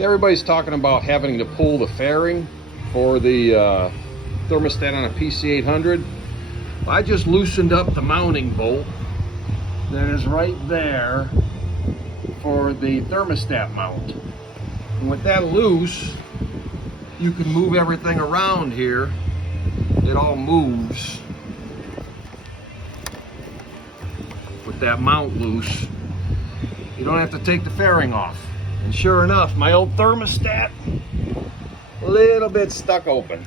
Everybody's talking about having to pull the fairing for the thermostat on a PC800. I just loosened up the mounting bolt that is right there for the thermostat mount. And with that loose, you can move everything around here. It all moves with that mount loose. You don't have to take the fairing off. And sure enough, my old thermostat, a little bit stuck open.